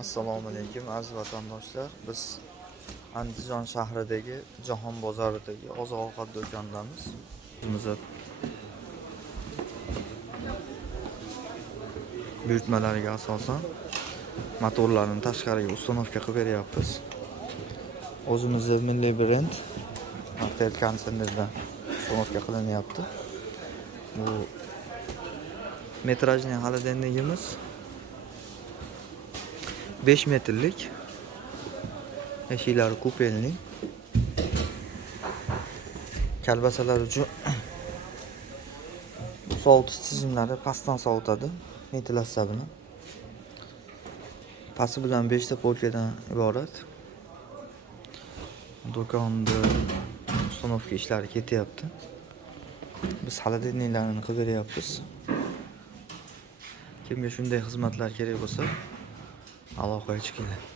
Assalomu alaykum aziz vatandoshlar. Biz Andijon shahridagi Jahon bozoridagi oziq-ovqat do'konidamiz. Biz buyurtmalarga asosan motorlarni tashqariga ustanovka qilib beryapmiz. O'zimizning milliy brend Martel konsernidan ustanovka qilinyapti. Bu metrajli xolodilnigimiz 5 metrlik, eshiklari kupenli, kalbasalar uchun sovutish tizimlari pastdan sovutadi, ventilyatsiya bilan. Pasti bilan 5 ta polkadan iborat. Do'konda ustanovka ishlari ketyapti. Biz xolodilniklarni qilib beryapmiz. Kimga shunday xizmatlar kerak bo'lsa, aloqaga chiqinglar.